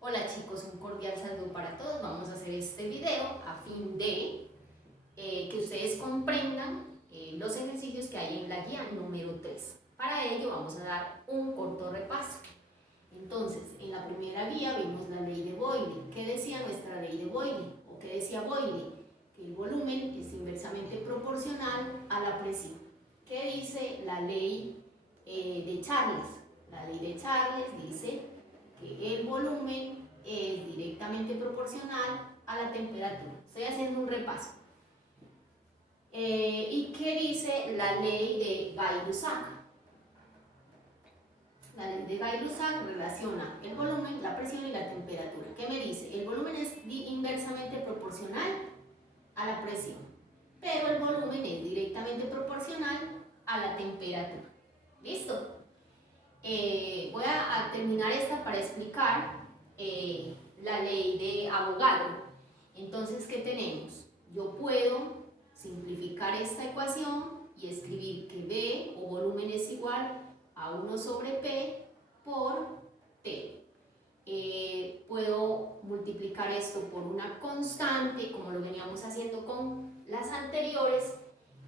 Hola chicos, un cordial saludo para todos. Vamos a hacer este video a fin de que ustedes comprendan los ejercicios que hay en la guía número 3. Para ello vamos a dar un corto repaso. Entonces, en la primera guía vimos la ley de Boyle. ¿Qué decía nuestra ley de Boyle? ¿O qué decía Boyle? Que el volumen es inversamente proporcional a la presión. ¿Qué dice la ley de Charles? La ley de Charles dice que el volumen es directamente proporcional a la temperatura. Estoy haciendo un repaso. ¿Y qué dice la ley de Gay-Lussac? La ley de Gay-Lussac relaciona el volumen, la presión y la temperatura. ¿Qué me dice? El volumen es inversamente proporcional a la presión, pero el volumen es directamente proporcional a la temperatura. ¿Listo? Voy a terminar esta para explicar la ley de Avogadro. Entonces, ¿qué tenemos? Yo puedo simplificar esta ecuación y escribir que V o volumen es igual a 1 sobre P por T. Puedo multiplicar esto por una constante, como lo veníamos haciendo con las anteriores,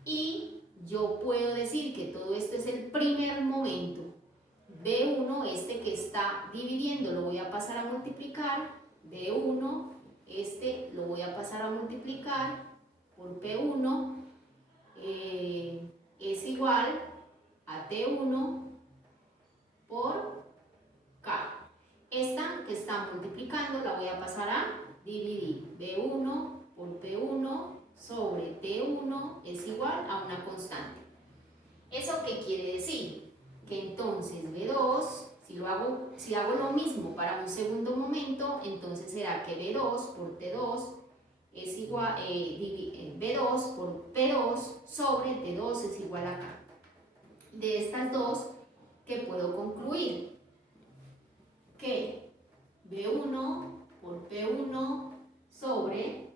y yo puedo decir que todo esto es el primer momento. B1, este que está dividiendo, lo voy a pasar a multiplicar. B1, este lo voy a pasar a multiplicar por P1, es igual a T1 por K. Esta que está multiplicando la voy a pasar a dividir. B1 por P1 sobre T1 es igual a una constante. ¿Eso qué quiere decir? Que entonces B2, si hago lo mismo para un segundo momento, entonces será que B2 por T2 es igual, B2 por P2 sobre T2 es igual a K. De estas dos, ¿qué puedo concluir? Que B1 por P1 sobre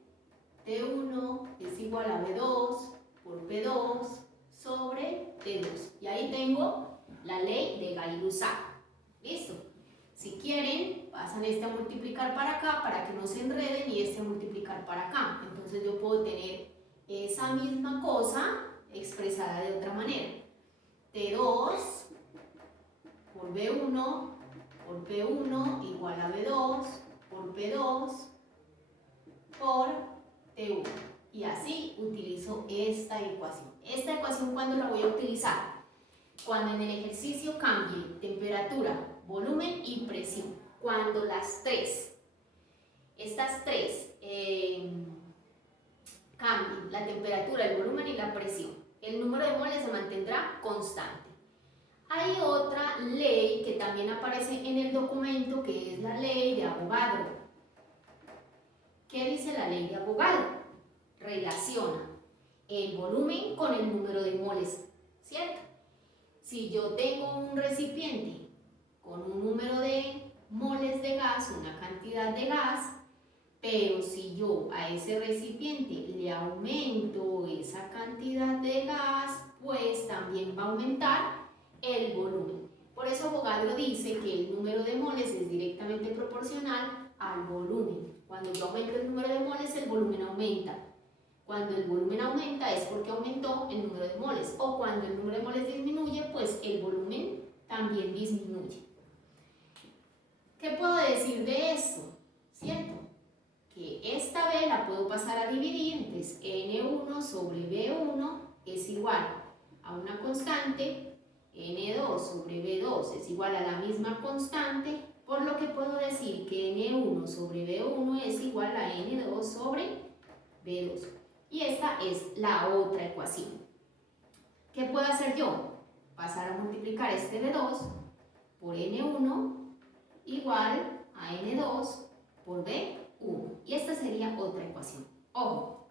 T1 es igual a B2 por P2 sobre T2. Y ahí tengo la ley de Gay-Lussac. ¿Listo? Si quieren, pasan este a multiplicar para acá para que no se enreden y este a multiplicar para acá. Entonces yo puedo tener esa misma cosa expresada de otra manera. T2 por B1 por P1 igual a B2 por P2 por T1. Y así utilizo esta ecuación. Esta ecuación, ¿cuándo la voy a utilizar? Cuando en el ejercicio cambie temperatura, volumen y presión. Cuando estas tres cambien la temperatura, el volumen y la presión, el número de moles se mantendrá constante. Hay otra ley que también aparece en el documento, que es la ley de Avogadro. ¿Qué dice la ley de Avogadro? Relaciona el volumen con el número de moles, ¿cierto? Si yo tengo un recipiente con un número de moles de gas, una cantidad de gas, pero si yo a ese recipiente le aumento esa cantidad de gas, pues también va a aumentar el volumen. Por eso Avogadro dice que el número de moles es directamente proporcional al volumen. Cuando yo aumento el número de moles, el volumen aumenta. Cuando el volumen aumenta es porque aumentó el número de moles, o cuando el número de moles disminuye, pues el volumen también disminuye. ¿Qué puedo decir de esto? ¿Cierto? Que esta B la puedo pasar a dividir, entonces N1 sobre B1 es igual a una constante, N2 sobre B2 es igual a la misma constante, por lo que puedo decir que N1 sobre B1 es igual a N2 sobre B2. Y esta es la otra ecuación. ¿Qué puedo hacer yo? Pasar a multiplicar este B2 por N1 igual a N2 por B1. Y esta sería otra ecuación. Ojo.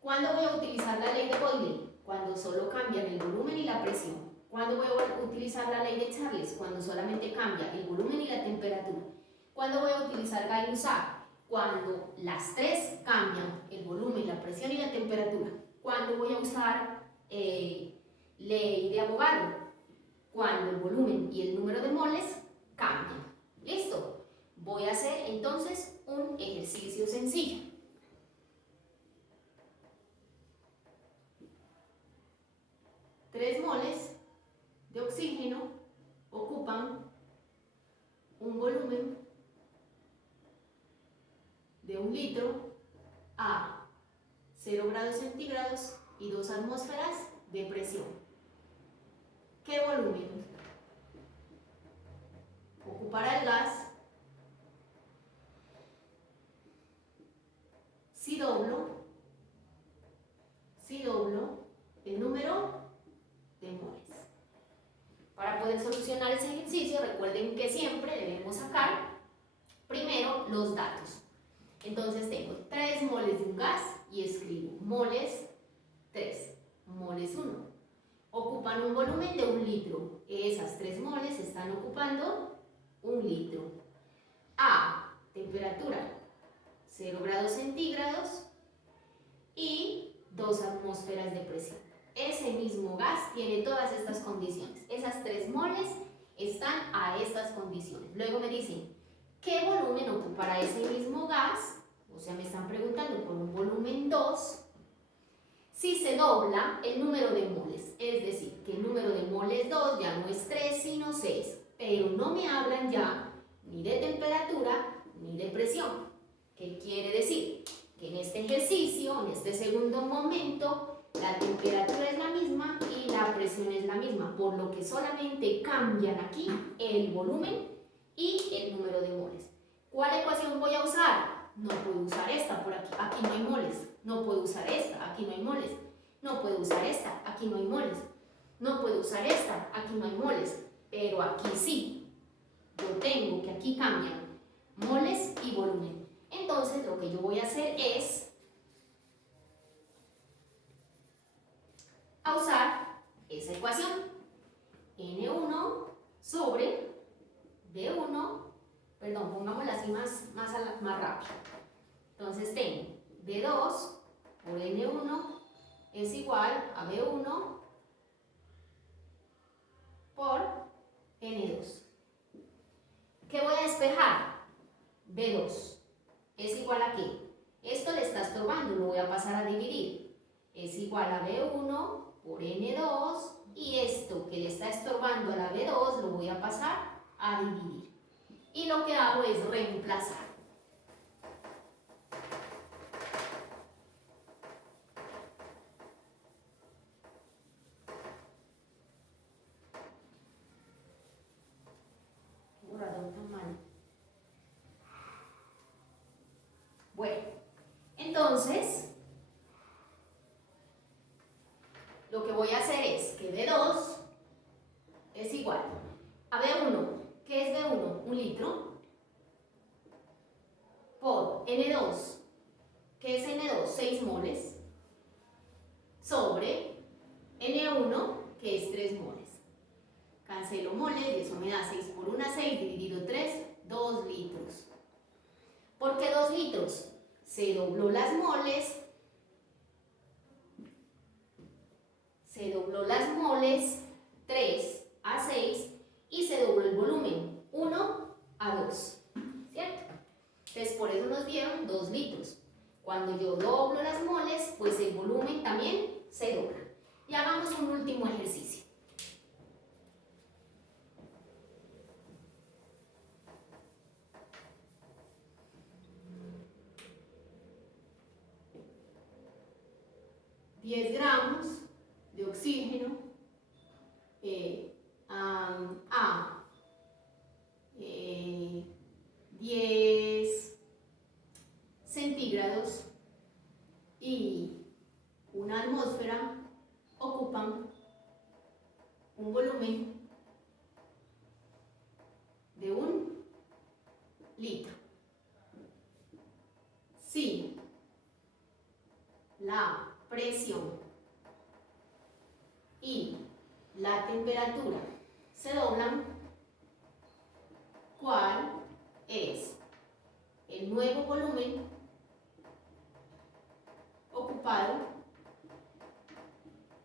¿Cuándo voy a utilizar la ley de Boyle? Cuando solo cambian el volumen y la presión. ¿Cuándo voy a utilizar la ley de Charles? Cuando solamente cambia el volumen y la temperatura. ¿Cuándo voy a utilizar Gay-Lussac? Cuando las tres cambian el volumen, la presión y la temperatura. ¿Cuándo voy a usar ley de Avogadro? Cuando el volumen y el número de moles cambian. ejercicio sencillo. Tres moles de oxígeno ocupan un volumen de 1 litro a 0 grados centígrados y 2 atmósferas de presión. ¿Qué volumen ocupará el gas si doblo el número de moles? Para poder solucionar ese ejercicio, recuerden que siempre debemos sacar primero los datos. Entonces tengo 3 moles de un gas y escribo moles 3, moles 1. Ocupan un volumen de 1 litro. Esas 3 moles están ocupando 1 litro. A, temperatura 0 grados centígrados y 2 atmósferas de presión. Ese mismo gas tiene todas estas condiciones. Esas 3 moles están a estas condiciones. Luego me dicen, ¿qué volumen ocupará ese mismo gas? O sea, me están preguntando por un volumen 2. Si se dobla el número de moles, es decir, que el número de moles 2 ya no es 3 sino 6, pero no me hablan ya ni de temperatura ni de presión. ¿Qué quiere decir? Que en este ejercicio, en este segundo momento, la temperatura es la misma y la presión es la misma, por lo que solamente cambian aquí el volumen y el número de moles. ¿Cuál ecuación voy a usar? No puedo usar esta por aquí, aquí no hay moles. No puedo usar esta, aquí no hay moles. No puedo usar esta, aquí no hay moles. No puedo usar esta, aquí no hay moles. Pero aquí sí. Yo tengo que aquí cambian moles y volumen. Entonces lo que yo voy a hacer es usar esa ecuación. N1 sobre B1, perdón, pongámosla así más rápido. Entonces tengo B2 por N1 es igual a B1 por N2. ¿Qué voy a despejar? B2 es igual a ¿qué? Esto le está estorbando, lo voy a pasar a dividir. Es igual a B1 por N2 y esto que le está estorbando a la B2 lo voy a pasar a dividir. Y lo que hago es reemplazar. Bueno, entonces lo que voy a hacer es que B2 es igual a B1. ¿Qué es B1? 1 litro. Por N2. ¿Qué es N2? 6 moles. Sobre N1, que es 3 moles. Cancelo moles y eso me da 6 por 1, 6, dividido 3, 2 litros. ¿Por qué 2 litros? Se dobló las moles. Se dobló las moles 3 a 6 y se dobló el volumen 1 a 2. ¿Cierto? Entonces por eso nos dieron 2 litros. Cuando yo doblo las moles, pues el volumen también se dobla. Y hagamos un último ejercicio. $10 gramos de oxígeno a 10 centígrados y una atmósfera ocupan un volumen de 1 litro. Si la presión y la temperatura se doblan, ¿cuál es el nuevo volumen ocupado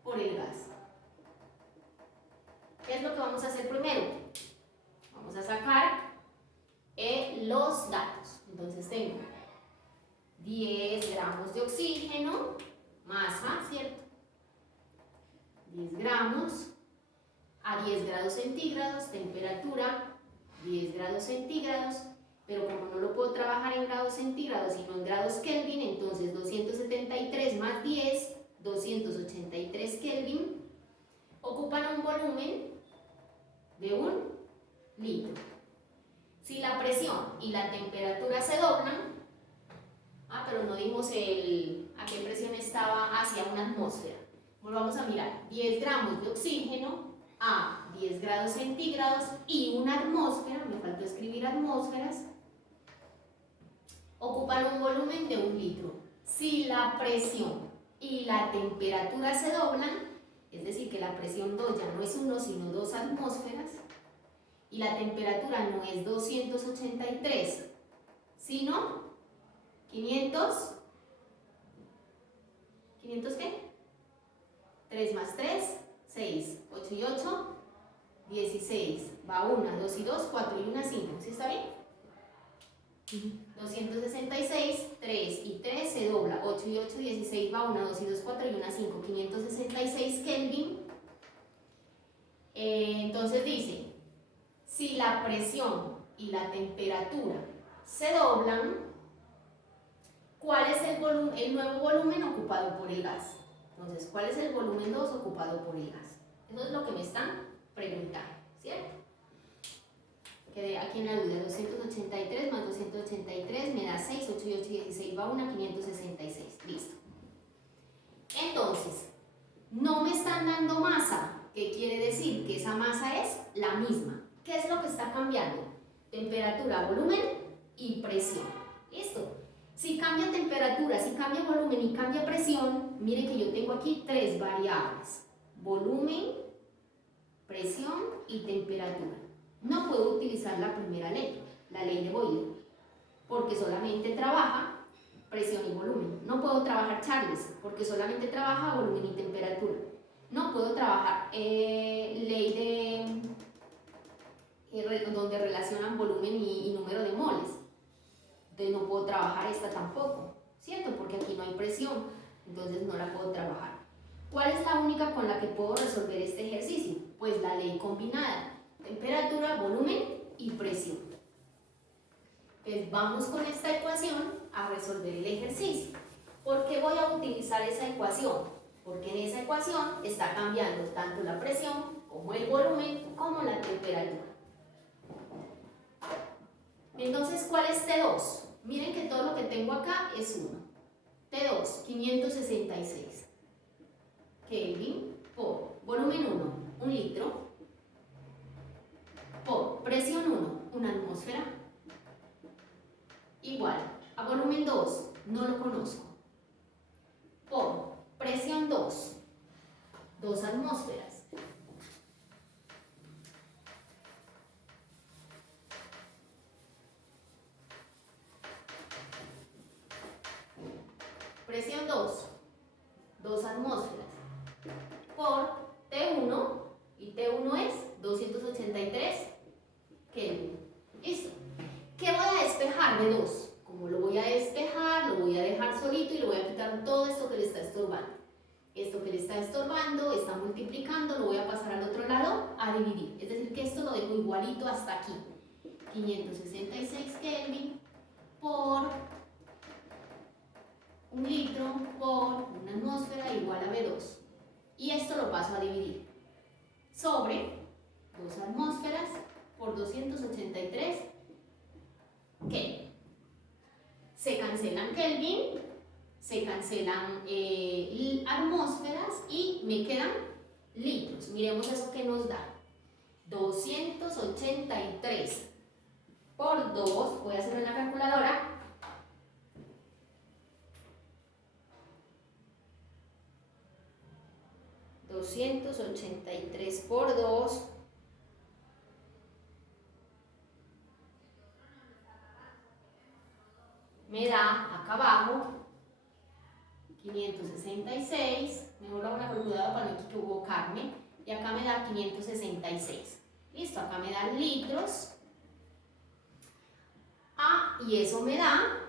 por el gas? ¿Qué es lo que vamos a hacer primero? Vamos a sacar los datos. Entonces tengo 10 gramos de oxígeno, masa, ¿cierto? 10 gramos a 10 grados centígrados, temperatura 10 grados centígrados, pero como no lo puedo trabajar en grados centígrados sino en grados Kelvin, entonces 273 más 10, 283 Kelvin, ocupan un volumen de 1 litro. Si la presión y la temperatura se doblan, pero no dimos a qué presión estaba hacia una atmósfera. Volvamos a mirar, 10 gramos de oxígeno a 10 grados centígrados y una atmósfera, me faltó escribir atmósferas, ocupan un volumen de 1 litro. Si la presión y la temperatura se doblan, es decir, que la presión 2 ya no es 1 sino 2 atmósferas, y la temperatura no es 283, sino 500, ¿500 qué? 3 más 3, 6, 8 y 8, 16, va 1, 2 y 2, 4 y 1, 5, ¿sí está bien? 266, 3 y 3 se dobla, 8 y 8, 16, va 1, 2 y 2, 4 y 1, 5, 566 Kelvin. Entonces dice, si la presión y la temperatura se doblan, ¿cuál es el nuevo volumen ocupado por el gas? Entonces, ¿cuál es el volumen 2 ocupado por el gas? Eso es lo que me están preguntando, ¿cierto? Quedé aquí en la duda, 283 más 283 me da 6, 8 y 8, 16, va 1, 566, listo. Entonces, no me están dando masa, ¿qué quiere decir? Que esa masa es la misma. ¿Qué es lo que está cambiando? Temperatura, volumen y presión, ¿listo? Si cambia temperatura, si cambia volumen y cambia presión, miren que yo tengo aquí 3 variables: volumen, presión y temperatura. No puedo utilizar la primera ley, la ley de Boyle, porque solamente trabaja presión y volumen. No puedo trabajar Charles, porque solamente trabaja volumen y temperatura. No puedo trabajar ley donde relacionan volumen y número de moles. Entonces no puedo trabajar esta tampoco, ¿cierto? Porque aquí no hay presión, entonces no la puedo trabajar. ¿Cuál es la única con la que puedo resolver este ejercicio? Pues la ley combinada, temperatura, volumen y presión. Entonces vamos con esta ecuación a resolver el ejercicio. ¿Por qué voy a utilizar esa ecuación? Porque en esa ecuación está cambiando tanto la presión como el volumen como la temperatura. Entonces, ¿cuál es T2? Miren que todo lo que tengo acá es 1. T2, 566 Kelvin por volumen 1, 1 litro, por presión 1, 1 atmósfera, igual a volumen 2, no lo conozco, por presión 2, 2 atmósferas, presión 2, 2 atmósferas, por T1, y T1 es 283 Kelvin. Listo. ¿Qué voy a despejar de 2? Como lo voy a despejar, lo voy a dejar solito y le voy a quitar todo esto que le está estorbando. Esto que le está estorbando, está multiplicando, lo voy a pasar al otro lado a dividir. Es decir, que esto lo dejo igualito hasta aquí. 566 Kelvin por 1 litro por 1 atmósfera igual a B2. Y esto lo paso a dividir. Sobre 2 atmósferas por 283 Kelvin. Se cancelan Kelvin, se cancelan atmósferas y me quedan litros. Miremos eso que nos da. 283 por 2, voy a hacerlo en la calculadora. 283 por 2 me da acá abajo 566, mejor hago una calculadora para no equivocarme, y acá me da 566. Listo, acá me da litros. Y eso me da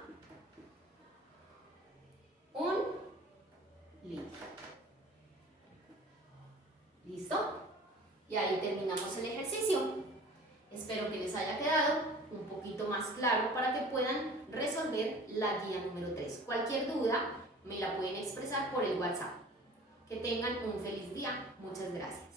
y ahí terminamos el ejercicio. Espero que les haya quedado un poquito más claro para que puedan resolver la guía número 3. Cualquier duda me la pueden expresar por el WhatsApp. Que tengan un feliz día. Muchas gracias.